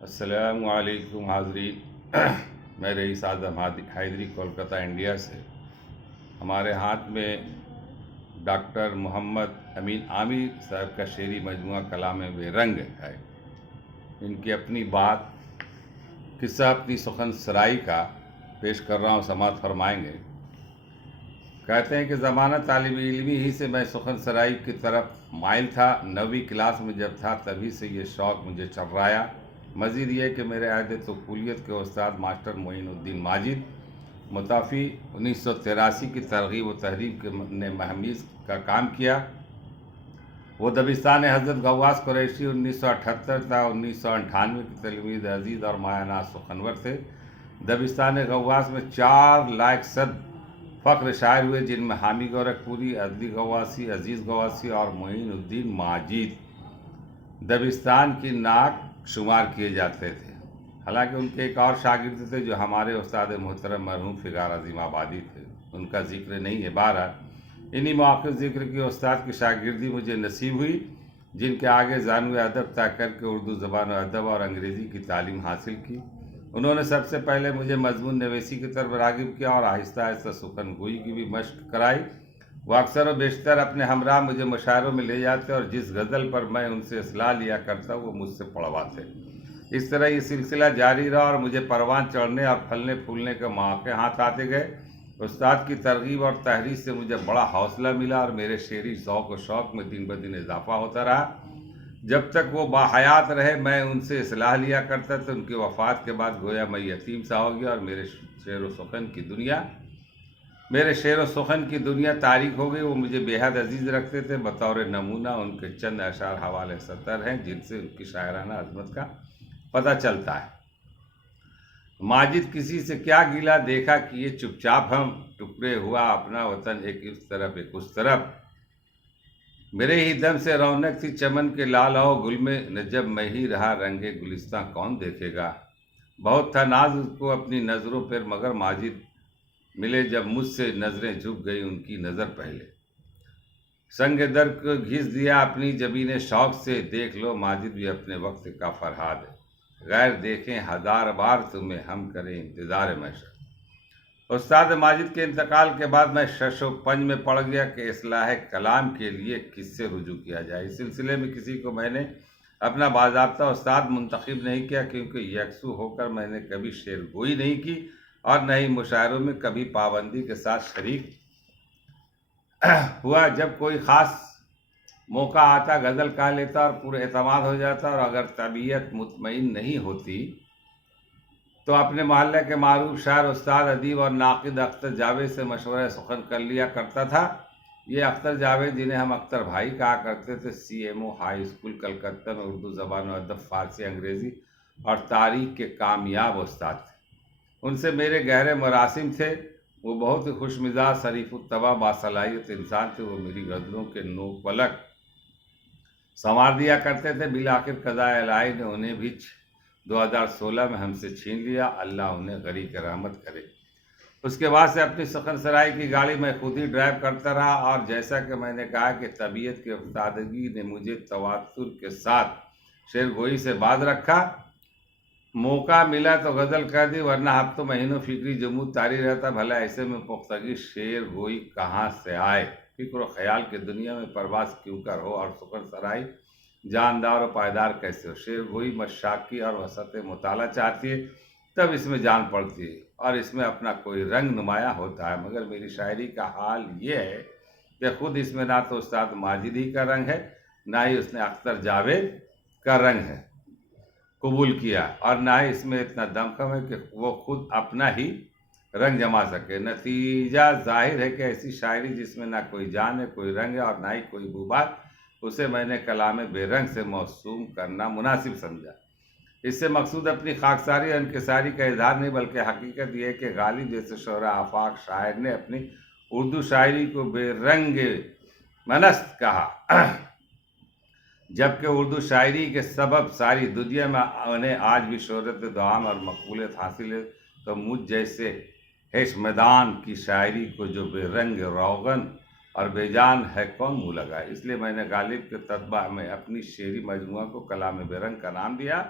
السلام علیکم حاضرین میں رئیس اعظم حیدری کولکتہ انڈیا سے۔ ہمارے ہاتھ میں ڈاکٹر محمد امین عامر صاحب کا شعری مجموعہ کلام بے رنگ ہے۔ ان کی اپنی بات قصہ اپنی سخن سرائی کا پیش کر رہا ہوں، سماعت فرمائیں گے۔ کہتے ہیں کہ زمانہ طالب علمی ہی سے میں سخن سرائی کی طرف مائل تھا۔ 9ویں کلاس میں جب تھا تبھی سے یہ شوق مجھے چررایا۔ مزید یہ کہ میرے عہد طفولیت کے استاد ماسٹر معین الدین ماجد متوفی 1983 کی ترغیب و تحریک نے مہمیز کا کام کیا۔ وہ دبستان حضرت غواث قریشی 1978 تا 1998 کی تلمیذ عزیز اور مایہ ناز سخنور تھے۔ دبستان غواث میں 4 لائق صد فخر شاعر ہوئے، جن میں حامی گورکھپوری، عدلی غواثی، عزیز غواثی اور معین الدین ماجد دبستان کی ناک شمار کیے جاتے تھے۔ حالانکہ ان کے ایک اور شاگرد تھے جو ہمارے استاد محترم مرحوم فغار عظیم آبادی تھے، ان کا ذکر نہیں ہے۔ بہرحال انہی مواقع ذکر کی استاد کی شاگردی مجھے نصیب ہوئی، جن کے آگے ذانوِ ادب طے کر کے اردو زبان و ادب اور انگریزی کی تعلیم حاصل کی۔ انہوں نے سب سے پہلے مجھے مضمون نویسی کی طرف راغب کیا اور آہستہ آہستہ سخن گوئی کی بھی مشق کرائی۔ وہ اکثر و بیشتر اپنے ہمراہ مجھے مشاعروں میں لے جاتے اور جس غزل پر میں ان سے اصلاح لیا کرتا وہ مجھ سے پڑھواتے۔ اس طرح یہ سلسلہ جاری رہا اور مجھے پروان چڑھنے اور پھلنے پھولنے کے مواقع ہاتھ آتے گئے۔ استاد کی ترغیب اور تحریر سے مجھے بڑا حوصلہ ملا اور میرے شعری ذوق و شوق میں دن بدن اضافہ ہوتا رہا۔ جب تک وہ باحیات رہے میں ان سے اصلاح لیا کرتا تھا۔ ان کی وفات کے بعد گویا میں یتیم سا ہو گیا اور میرے شعر و سخن کی دنیا تاریک ہو گئی۔ وہ مجھے بے حد عزیز رکھتے تھے۔ بطور نمونہ ان کے چند اشعار حوالہ سطر ہیں جن سے ان کی شاعرانہ عظمت کا پتہ چلتا ہے۔ ماجد کسی سے کیا گیلا دیکھا کہ یہ چپ چاپ ہم، ٹکڑے ہوا اپنا وطن ایک اس طرف ایک اس طرف۔ میرے ہی دم سے رونق تھی چمن کے لال و گل میں، نہ جب میں ہی رہا رنگے گلستاں کون دیکھے گا۔ بہت تھا ناز اس کو اپنی نظروں پر، مگر ماجد ملے جب مجھ سے نظریں جھک گئی ان کی نظر پہلے۔ سنگ در کو گھس دیا اپنی جبین شوق سے، دیکھ لو ماجد بھی اپنے وقت کا فرہاد ہے۔ غیر دیکھیں 1000 بار تمہیں، ہم کریں انتظار محشر۔ استاد ماجد کے انتقال کے بعد میں شش و پنج میں پڑ گیا کہ اصلاح کلام کے لیے کس سے رجوع کیا جائے۔ اس سلسلے میں کسی کو میں نے اپنا باضابطہ استاد منتخب نہیں کیا، کیونکہ یکسو ہو کر میں نے کبھی شعر گوئی نہیں کی اور نہ ہی مشاعروں میں کبھی پابندی کے ساتھ شریک ہوا۔ جب کوئی خاص موقع آتا غزل کہہ لیتا اور پورے اعتماد ہو جاتا، اور اگر طبیعت مطمئن نہیں ہوتی تو اپنے محلے کے معروف شاعر استاد ادیب اور ناقد اختر جاوید سے مشورہ سخن کر لیا کرتا تھا۔ یہ اختر جاوید، جنہیں ہم اختر بھائی کہا کرتے تھے، CMO ہائی اسکول کلکتہ میں اردو زبان و ادب، فارسی، انگریزی اور تاریخ کے کامیاب استاد تھے۔ ان سے میرے گہرے مراسم تھے۔ وہ بہت ہی خوش مزاج، شریف الطبع، باصلاحیت انسان تھے۔ وہ میری غزلوں کے نوک پلک سنوار دیا کرتے تھے۔ بالآخر قضائے الہی نے انہیں بھی 2016 میں ہم سے چھین لیا، اللہ انہیں غریق رحمت کرے۔ اس کے بعد سے اپنی سخن سرائی کی گاڑی میں خود ہی ڈرائیو کرتا رہا، اور جیسا کہ میں نے کہا کہ طبیعت کی افتادگی نے مجھے تواتر کے ساتھ شعر گوئی سے باز رکھا۔ موقع ملا تو غزل کہہ دی، ورنہ ہفتوں مہینوں فکری جمود طاری رہتا۔ بھلا ایسے میں پختگی شعر گوئی کہاں سے آئے؟ فکر و خیال کی دنیا میں پرواز کیوں کر ہو، اور سخن سرائی جاندار و پائیدار کیسے ہو؟ شعر گوئی مشاقی اور وسعت مطالعہ چاہتی ہے، تب اس میں جان پڑتی ہے اور اس میں اپنا کوئی رنگ نمایاں ہوتا ہے۔ مگر میری شاعری کا حال یہ ہے کہ خود اس میں نہ تو استاد ماجد ہی کا رنگ ہے، نہ ہی اس نے اختر جاوید کا رنگ ہے قبول کیا، اور نہ ہی اس میں اتنا دمخم ہے کہ وہ خود اپنا ہی رنگ جما سکے۔ نتیجہ ظاہر ہے کہ ایسی شاعری جس میں نہ کوئی جان ہے، کوئی رنگ ہے اور نہ ہی کوئی بوبات، اسے میں نے کلام بے رنگ سے موسوم کرنا مناسب سمجھا۔ اس سے مقصود اپنی خاکساری اور انکساری کا اظہار نہیں، بلکہ حقیقت یہ ہے کہ غالب جیسے شعراء آفاق شاعر نے اپنی اردو شاعری کو بے رنگ منست کہا، جبکہ اردو شاعری کے سبب ساری دنیا میں انہیں آج بھی شہرت دوام اور مقبولیت حاصل ہے، تو مجھ جیسے حشمدان کی شاعری کو جو بے رنگ روغن اور بے جان ہے کون منہ لگائے؟ اس لیے میں نے غالب کے تتبع میں اپنی شعری مجموعہ کو کلام بے رنگ کا نام دیا۔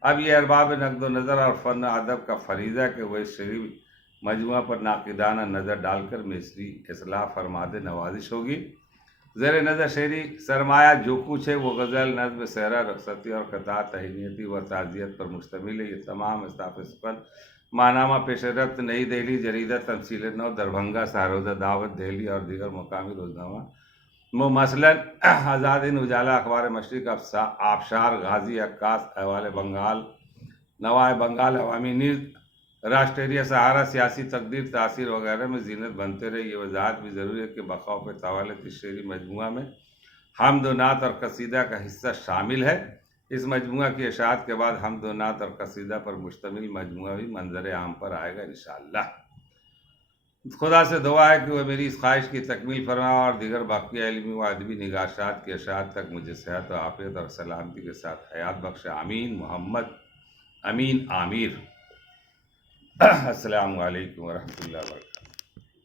اب یہ ارباب نقد و نظر اور فن ادب کا فریضہ کہ وہ اس شعری مجموعہ پر ناقدانہ نظر ڈال کر مصری اصلاح فرماد نوازش ہوگی۔ زیر نظر شعری سرمایہ جو کچھ ہے وہ غزل، نظم، صحرا، رخصتی اور قطعات تہنیتی و تعزیت پر مشتمل ہے۔ یہ تمام اصناف سخن ماہنامہ پیش رفت، نئی دہلی، جریدہ تمثیل نو، دربھنگا، سہروزہ دعوت، دہلی اور دیگر مقامی روزنامہ مثلاً آزاد ہند، اجالا، اخبار مشرق، آبشار، غازی، عکاس، احوال بنگال، نوائے بنگال، عوامی نیوز، راشٹریہ سہارا، سیاسی تقدیر، تاثیر وغیرہ میں زینت بنتے رہے۔ یہ وضاحت بھی ضروری ہے کہ بخوف طوالت اس شعری مجموعہ میں حمد و نعت اور قصیدہ کا حصہ شامل ہے۔ اس مجموعہ کی اشاعت کے بعد حمد و نعت اور قصیدہ پر مشتمل مجموعہ بھی منظر عام پر آئے گا انشاءاللہ۔ خدا سے دعا ہے کہ وہ میری اس خواہش کی تکمیل فرمائے اور دیگر باقی علمی و ادبی نگاشات کی اشاعت تک مجھے صحت و عافیت اور سلامتی کے ساتھ حیات بخش۔ آمین۔ محمد امین عامر۔ السلام علیکم ورحمۃ اللہ وبرکاتہ۔